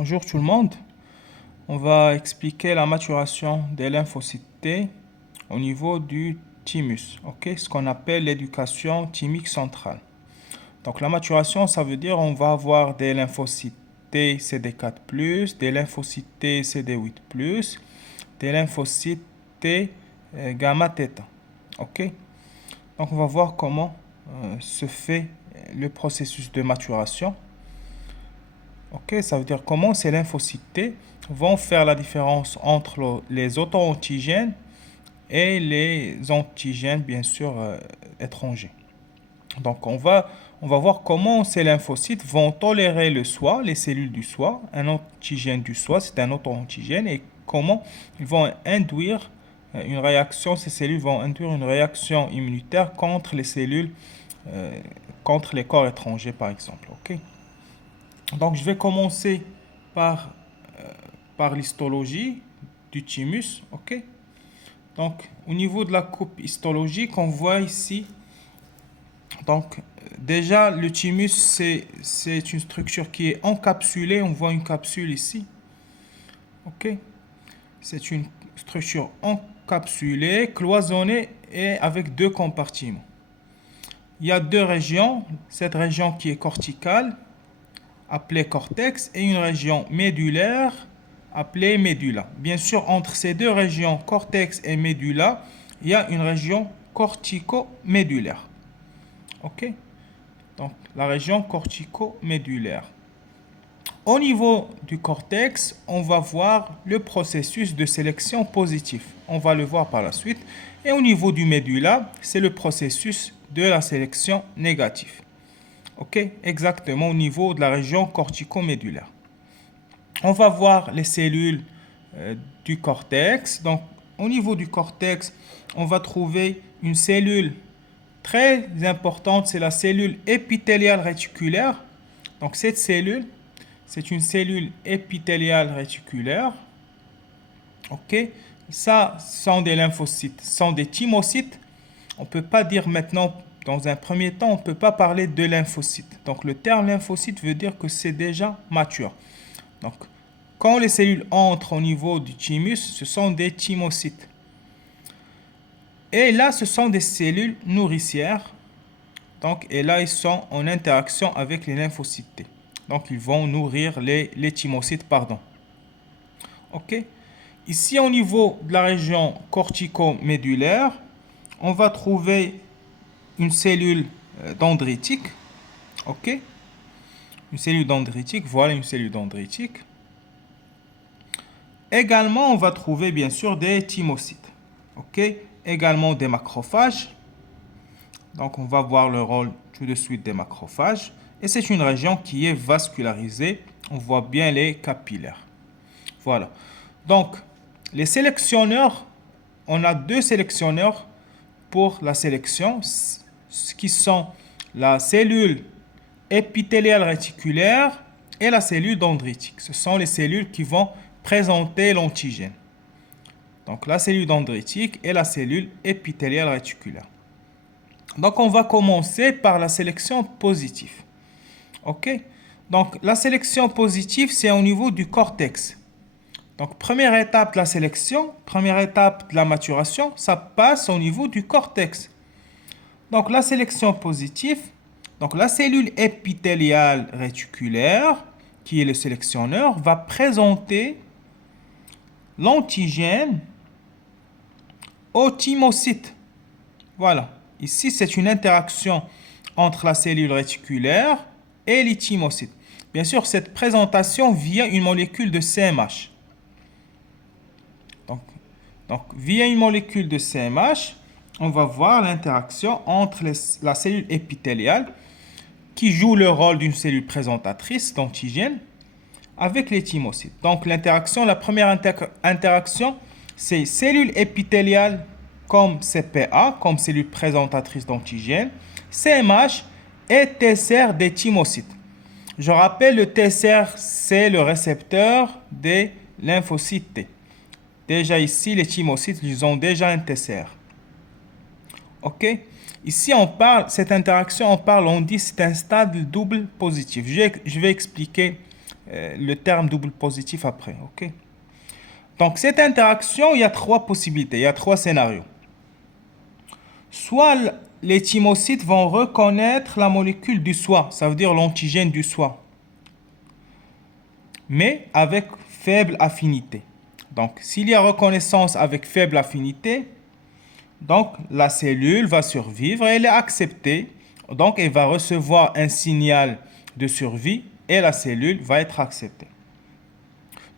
Bonjour tout le monde. On va expliquer la maturation des lymphocytes T au niveau du thymus, ce qu'on appelle l'éducation thymique centrale. Donc la maturation, ça veut dire on va avoir des lymphocytes T CD4+, des lymphocytes T CD8+, des lymphocytes T gamma θ. Donc on va voir comment se fait le processus de maturation. Ça veut dire comment ces lymphocytes T vont faire la différence entre les auto-antigènes et les antigènes, bien sûr, étrangers. Donc, on va voir comment ces lymphocytes vont tolérer le soi, les cellules du soi, un antigène du soi, c'est un auto-antigène, et comment ils vont induire une réaction, ces cellules vont induire une réaction immunitaire contre les cellules, contre les corps étrangers, par exemple. Donc, je vais commencer par l'histologie du thymus. Donc, au niveau de la coupe histologique, on voit ici. Donc, déjà, le thymus, c'est une structure qui est encapsulée. On voit une capsule ici. C'est une structure encapsulée, cloisonnée et avec deux compartiments. Il y a deux régions. Cette région qui est corticale, appelée cortex, et une région médulaire appelée médula. Bien sûr, entre ces deux régions, cortex et médula, il y a une région cortico-médulaire. Donc, la région cortico-médulaire. Au niveau du cortex, on va voir le processus de sélection positif. On va le voir par la suite. Et au niveau du médula, c'est le processus de la sélection négative. Exactement au niveau de la région cortico-médulaire. On va voir les cellules du cortex. Donc, au niveau du cortex, on va trouver une cellule très importante, c'est la cellule épithéliale réticulaire. Donc, cette cellule, c'est une cellule épithéliale réticulaire. Ça, sont des lymphocytes, sont des thymocytes. On ne peut pas dire maintenant, dans un premier temps, on ne peut pas parler de lymphocytes. Donc, le terme lymphocyte veut dire que c'est déjà mature. Donc, quand les cellules entrent au niveau du thymus, ce sont des thymocytes. Et là, ce sont des cellules nourricières. Donc, et là, ils sont en interaction avec les lymphocytes T. Donc, ils vont nourrir les thymocytes, Ici, au niveau de la région cortico-médulaire, on va trouver une cellule dendritique. Une cellule dendritique, voilà une cellule dendritique. Également, on va trouver bien sûr des thymocytes. Également des macrophages. Donc, on va voir le rôle tout de suite des macrophages. Et c'est une région qui est vascularisée. On voit bien les capillaires. Voilà. Donc, les sélectionneurs, on a deux sélectionneurs pour la sélection, qui sont la cellule épithéliale réticulaire et la cellule dendritique. Ce sont les cellules qui vont présenter l'antigène. Donc, la cellule dendritique et la cellule épithéliale réticulaire. Donc, on va commencer par la sélection positive. Donc, la sélection positive, c'est au niveau du cortex. Donc, première étape de la sélection, première étape de la maturation, ça passe au niveau du cortex. Donc, la sélection positive, donc la cellule épithéliale réticulaire, qui est le sélectionneur, va présenter l'antigène au thymocyte. Voilà. Ici, c'est une interaction entre la cellule réticulaire et les thymocytes. Bien sûr, cette présentation via une molécule de CMH. Donc, via une molécule de CMH, on va voir l'interaction entre la cellule épithéliale, qui joue le rôle d'une cellule présentatrice d'antigène, avec les thymocytes. Donc, l'interaction, la première interaction, c'est cellule épithéliale comme CPA, comme cellule présentatrice d'antigène, CMH et TCR des thymocytes. Je rappelle, le TCR, c'est le récepteur des lymphocytes T. Déjà ici, les thymocytes, ils ont déjà un TCR. Ici, on parle, cette interaction, on dit c'est un stade double positif. Je vais expliquer le terme double positif après. Ok. Donc, cette interaction, il y a trois possibilités, il y a trois scénarios. Soit les thymocytes vont reconnaître la molécule du soi, ça veut dire l'antigène du soi, mais avec faible affinité. Donc, s'il y a reconnaissance avec faible affinité, donc la cellule va survivre et elle est acceptée. Donc, elle va recevoir un signal de survie et la cellule va être acceptée.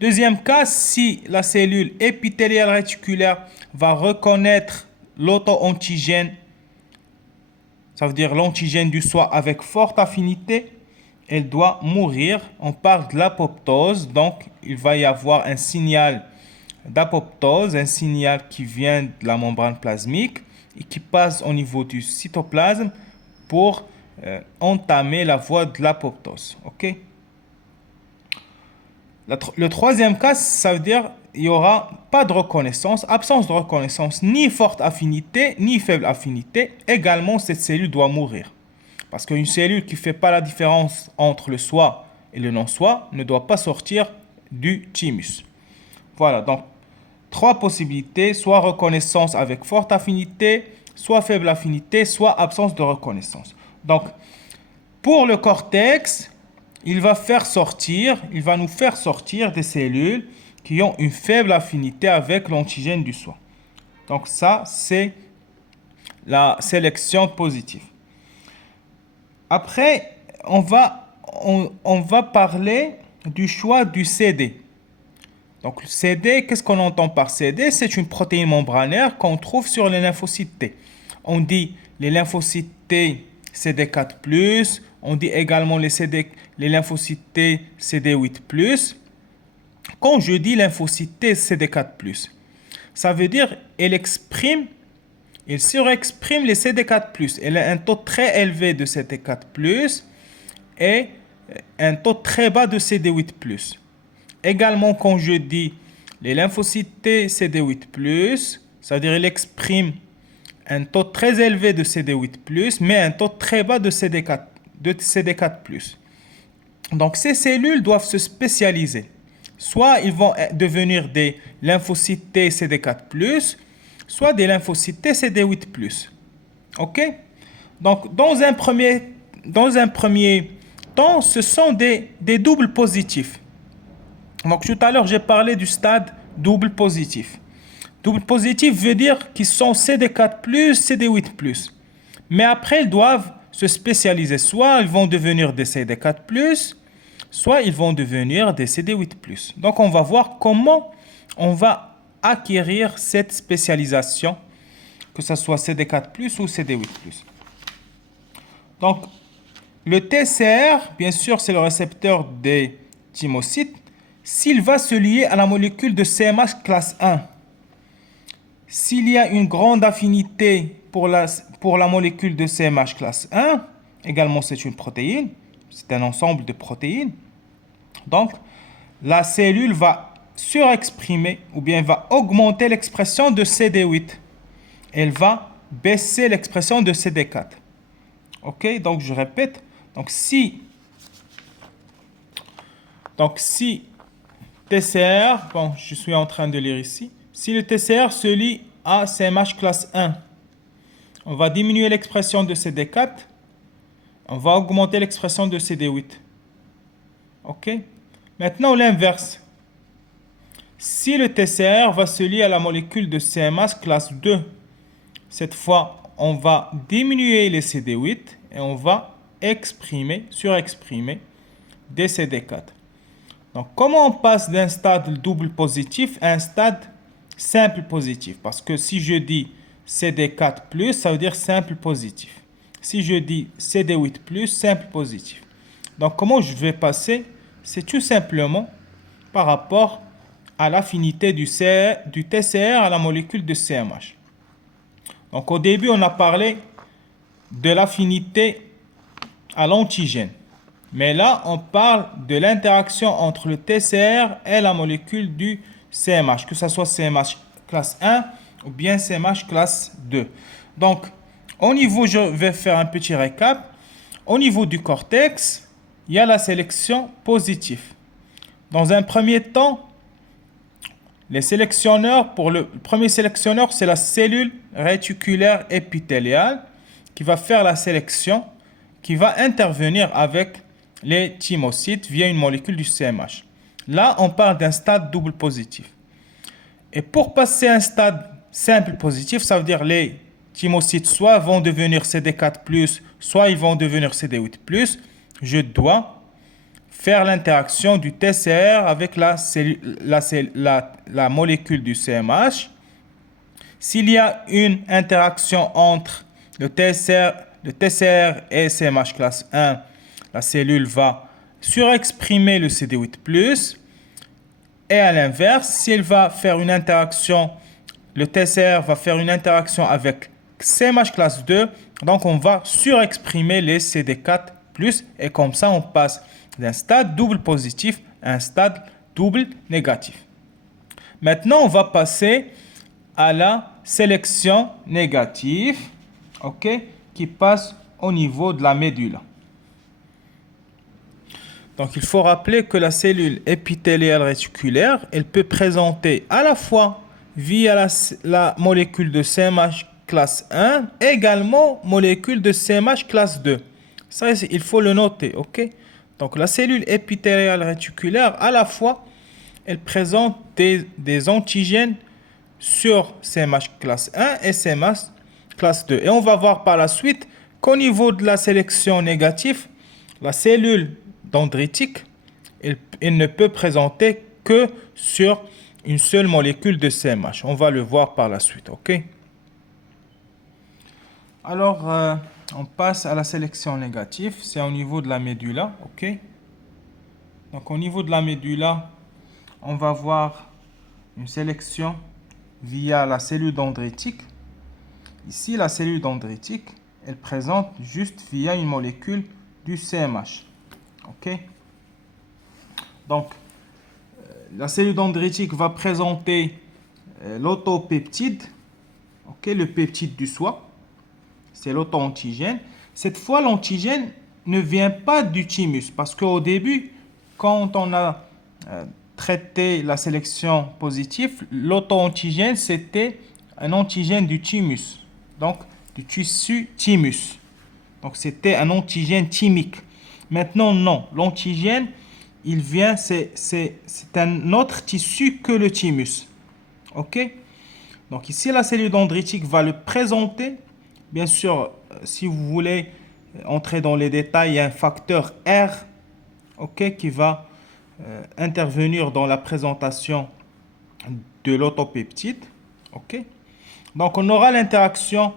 Deuxième cas, si la cellule épithéliale réticulaire va reconnaître l'auto-antigène, ça veut dire l'antigène du soi avec forte affinité, elle doit mourir. On parle de l'apoptose, donc il va y avoir un signal d'apoptose, un signal qui vient de la membrane plasmique et qui passe au niveau du cytoplasme pour entamer la voie de l'apoptose. Ok? Le troisième cas, ça veut dire il n'y aura pas de reconnaissance, absence de reconnaissance, ni forte affinité, ni faible affinité. Également, cette cellule doit mourir. Parce qu'une cellule qui ne fait pas la différence entre le soi et le non-soi ne doit pas sortir du thymus. Voilà, donc trois possibilités, soit reconnaissance avec forte affinité, soit faible affinité, soit absence de reconnaissance. Donc, pour le cortex, il va nous faire sortir des cellules qui ont une faible affinité avec l'antigène du soi. Donc ça, c'est la sélection positive. Après, on va parler du choix du CD. Donc le CD, qu'est-ce qu'on entend par CD? C'est une protéine membranaire qu'on trouve sur les lymphocytes T. On dit les lymphocytes T CD4+, on dit également les lymphocytes T CD8+. Quand je dis lymphocyte T CD4+, ça veut dire il surexprime les CD4+. Elle a un taux très élevé de CD4+, et un taux très bas de CD8+. Également, quand je dis les lymphocytes T CD8+, ça veut dire qu'il exprime un taux très élevé de CD8+, mais un taux très bas de CD4+. Donc, ces cellules doivent se spécialiser. Soit ils vont devenir des lymphocytes T CD4+, soit des lymphocytes T CD8+. OK? Donc, dans un premier temps, ce sont des doubles positifs. Donc, tout à l'heure, j'ai parlé du stade double positif. Double positif veut dire qu'ils sont CD4+, CD8+. Mais après, ils doivent se spécialiser. Soit ils vont devenir des CD4+, soit ils vont devenir des CD8+. Donc, on va voir comment on va acquérir cette spécialisation, que ce soit CD4+, ou CD8+. Donc, le TCR, bien sûr, c'est le récepteur des thymocytes. S'il va se lier à la molécule de CMH classe 1, s'il y a une grande affinité pour la molécule de CMH classe 1, également c'est une protéine, c'est un ensemble de protéines, donc la cellule va surexprimer ou bien va augmenter l'expression de CD8. Elle va baisser l'expression de CD4. Ok, donc je répète, donc si TCR, bon, je suis en train de lire ici. Si le TCR se lie à CMH classe 1, on va diminuer l'expression de CD4, on va augmenter l'expression de CD8. OK? Maintenant, l'inverse. Si le TCR va se lier à la molécule de CMH classe 2, cette fois, on va diminuer les CD8 et on va surexprimer des CD4. Donc, comment on passe d'un stade double positif à un stade simple positif? Parce que si je dis CD4+, ça veut dire simple positif. Si je dis CD8+, simple positif. Donc, comment je vais passer? C'est tout simplement par rapport à l'affinité du TCR à la molécule de CMH. Donc, au début, on a parlé de l'affinité à l'antigène. Mais là, on parle de l'interaction entre le TCR et la molécule du CMH, que ce soit CMH classe 1 ou bien CMH classe 2. Donc, je vais faire un petit récap. Au niveau du cortex, il y a la sélection positive. Dans un premier temps, les sélectionneurs, pour le premier sélectionneur, c'est la cellule réticulaire épithéliale qui va faire la sélection, qui va intervenir avec les thymocytes via une molécule du CMH. Là, on parle d'un stade double positif. Et pour passer à un stade simple positif, ça veut dire les thymocytes soit vont devenir CD4+, soit ils vont devenir CD8+. Je dois faire l'interaction du TCR avec la molécule du CMH. S'il y a une interaction entre le TCR et CMH classe 1, la cellule va surexprimer le CD8+. Et à l'inverse, s'il va faire une interaction, le TCR va faire une interaction avec CMH classe 2, donc on va surexprimer les CD4+, et comme ça on passe d'un stade double positif à un stade double négatif. Maintenant, on va passer à la sélection négative, qui passe au niveau de la médula. Donc, il faut rappeler que la cellule épithéliale réticulaire, elle peut présenter à la fois via la molécule de CMH classe 1, également molécule de CMH classe 2. Ça, il faut le noter, Donc, la cellule épithéliale réticulaire, à la fois, elle présente des antigènes sur CMH classe 1 et CMH classe 2. Et on va voir par la suite qu'au niveau de la sélection négative, la cellule dendritique, elle ne peut présenter que sur une seule molécule de CMH. On va le voir par la suite, Alors, on passe à la sélection négative. C'est au niveau de la médula, Donc, au niveau de la médula, on va voir une sélection via la cellule dendritique. Ici, la cellule dendritique, elle présente juste via une molécule du CMH. Donc, la cellule dendritique va présenter l'autopeptide, le peptide du soi, c'est l'auto-antigène. Cette fois, l'antigène ne vient pas du thymus, parce qu'au début, quand on a traité la sélection positive, l'auto-antigène, c'était un antigène du thymus, donc du tissu thymus. Donc, c'était un antigène thymique. Maintenant, non. L'antigène, il vient, c'est un autre tissu que le thymus. Donc, ici, la cellule dendritique va le présenter. Bien sûr, si vous voulez entrer dans les détails, il y a un facteur R, qui va intervenir dans la présentation de l'autopeptide. Donc, on aura l'interaction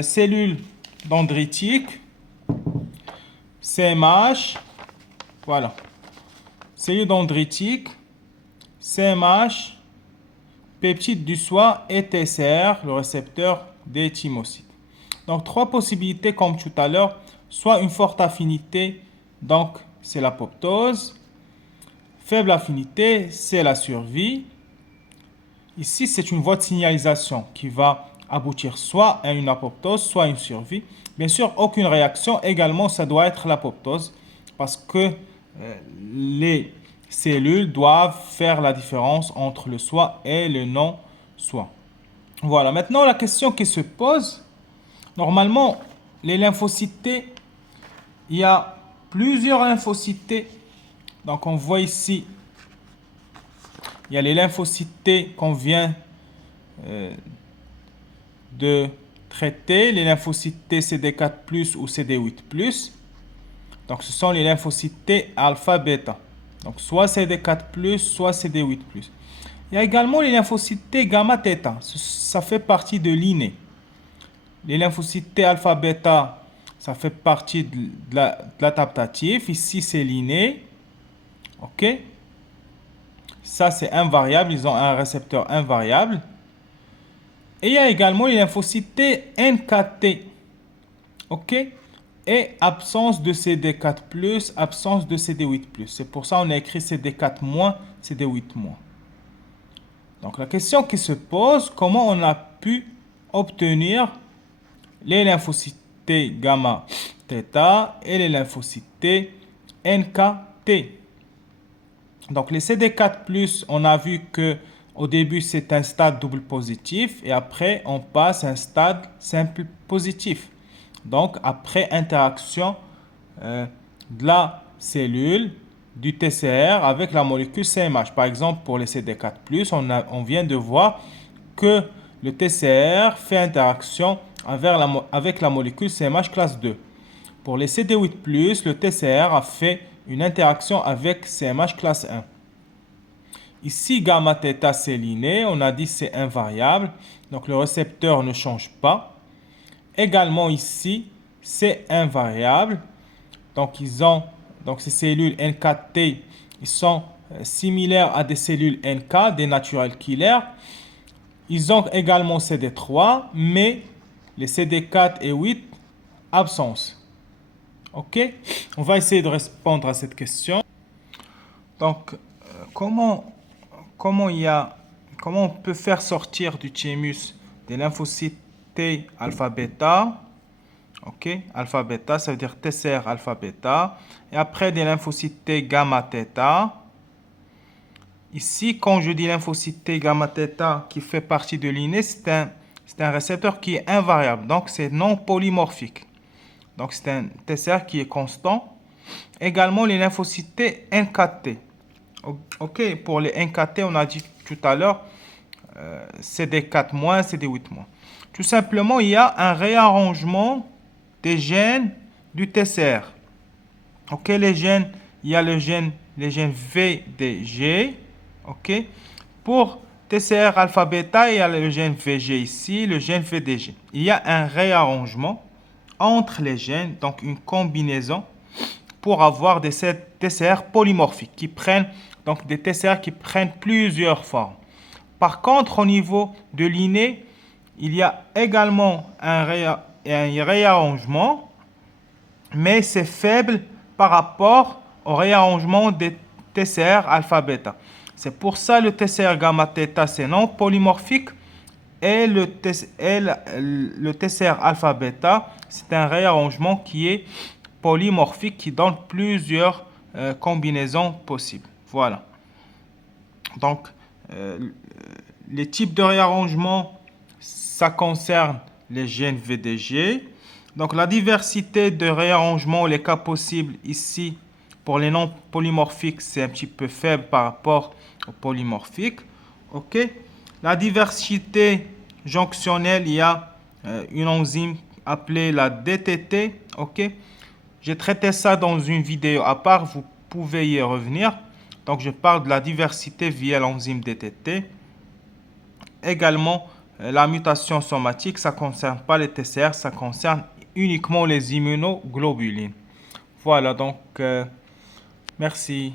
cellule dendritique, CMH, voilà. Cellule dendritique, CMH, peptide du soi et TCR, le récepteur des thymocytes. Donc, trois possibilités comme tout à l'heure. Soit une forte affinité, donc c'est l'apoptose. Faible affinité, c'est la survie. Ici, c'est une voie de signalisation qui va aboutir soit à une apoptose, soit à une survie. Bien sûr, aucune réaction. Également, ça doit être l'apoptose parce que les cellules doivent faire la différence entre le soi et le non-soi. Voilà. Maintenant, la question qui se pose, normalement, les lymphocytes T, il y a plusieurs lymphocytes T. Donc, on voit ici, il y a les lymphocytes T qu'on vient de traiter, les lymphocytes T CD4+, ou CD8+. Donc, ce sont les lymphocytes T alpha-bêta. Donc, soit CD4+, soit CD8+. Il y a également les lymphocytes T gamma-theta. Ça fait partie de l'inné. Les lymphocytes T alpha-bêta, ça fait partie de l'adaptatif. Ici, c'est l'inné. Ça, c'est invariable. Ils ont un récepteur invariable. Et il y a également les lymphocytes T NKT. Et absence de CD4+, absence de CD8+. C'est pour ça qu'on a écrit CD4-, CD8-. Donc, la question qui se pose, comment on a pu obtenir les lymphocytes T gamma θ et les lymphocytes T NKT. Donc les CD4+, on a vu que au début c'est un stade double positif et après on passe à un stade simple positif. Donc après interaction de la cellule du TCR avec la molécule CMH. Par exemple pour les CD4+, on vient de voir que le TCR fait interaction avec la molécule CMH classe 2. Pour les CD8+, le TCR a fait une interaction avec CMH classe 1. Ici, gamma θ c'est liné, on a dit c'est invariable, donc le récepteur ne change pas. Également ici, c'est invariable, donc ces cellules NKT, ils sont similaires à des cellules NK, des natural killers. Ils ont également CD3, mais les CD4 et 8, absence. Ok, on va essayer de répondre à cette question. Donc, comment on peut faire sortir du thymus des lymphocytes T alpha bêta, ok, alpha bêta, ça veut dire TCR alpha bêta, et après des lymphocytes T gamma theta. Ici, quand je dis lymphocyte T gamma theta qui fait partie de l'INE, c'est un récepteur qui est invariable, donc c'est non polymorphique. Donc c'est un TCR qui est constant. Également les lymphocytes T NKT. Ok, pour les NKT, on a dit tout à l'heure, CD4-, CD8-. Tout simplement, il y a un réarrangement des gènes du TCR. Ok, les gènes, il y a les gènes VDG. Ok, pour TCR alpha bêta, il y a le gène VG ici, le gène VDG. Il y a un réarrangement entre les gènes, donc une combinaison pour avoir des TCR polymorphiques qui prennent donc des TCR qui prennent plusieurs formes. Par contre, au niveau de l'INE, il y a également un réarrangement, mais c'est faible par rapport au réarrangement des TCR alpha bêta. C'est pour ça le TCR gamma theta c'est non polymorphique et le TCR alpha bêta c'est un réarrangement qui est polymorphique qui donne plusieurs combinaisons possibles. Voilà. Donc, les types de réarrangement, ça concerne les gènes VDG. Donc, la diversité de réarrangement, les cas possibles ici, pour les non polymorphiques, c'est un petit peu faible par rapport aux polymorphiques. OK? La diversité jonctionnelle, il y a une enzyme appelée la DTT. OK? J'ai traité ça dans une vidéo à part, vous pouvez y revenir. Donc, je parle de la diversité via l'enzyme DTT. Également, la mutation somatique, ça ne concerne pas les TCR, ça concerne uniquement les immunoglobulines. Voilà, donc, merci.